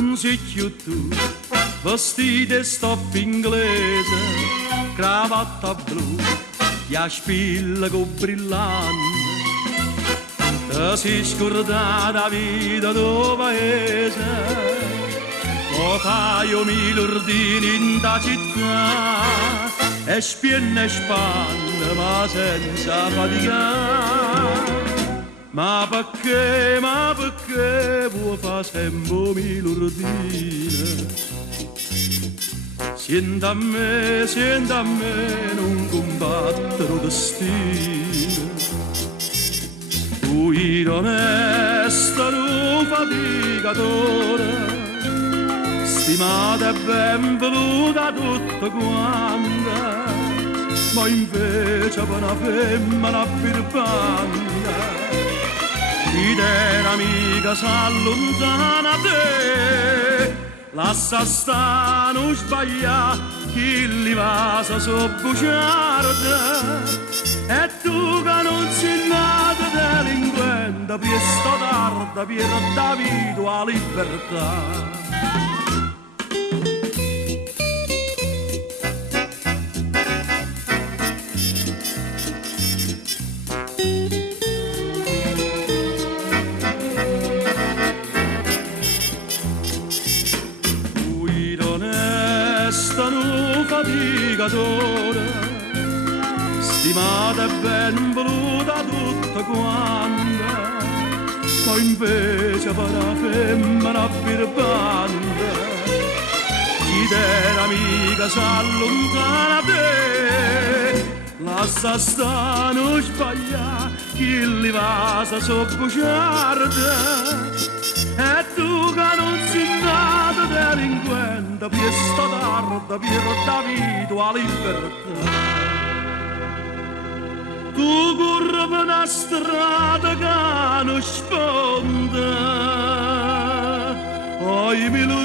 non sei più tu, vestito e stop inglese, cravatta blu, e spilla con brillante. Ti sei scordata la vita del paese, o fai mille ordini in da città, e spienne e spanne ma senza faticare. Ma perché vuoi fare sempre mille ordini? Senta a me, non combattere il destino. Tu onesta, tu faticatore, stimata e ben voluta tutta quanta, ma invece per una femmina birbanda, chi t'era amica s'allontana te, lascia sta non sbaglia, chi li va sa sobbuciarda, e tu che non sei nata delinquente, presto tarda per da vita la libertà. Faticatore, stimata e ben voluta tutta quanta, ma invece per una femmina birbanda, chi t'era amica s'allontana te, lascia sta non sbaglia, chi li va sa sobbuciarda, e tu che non sei nata delinquente, presto tarda per da vita la libertà. Tu corri per una strada che non sponda, oi mi lo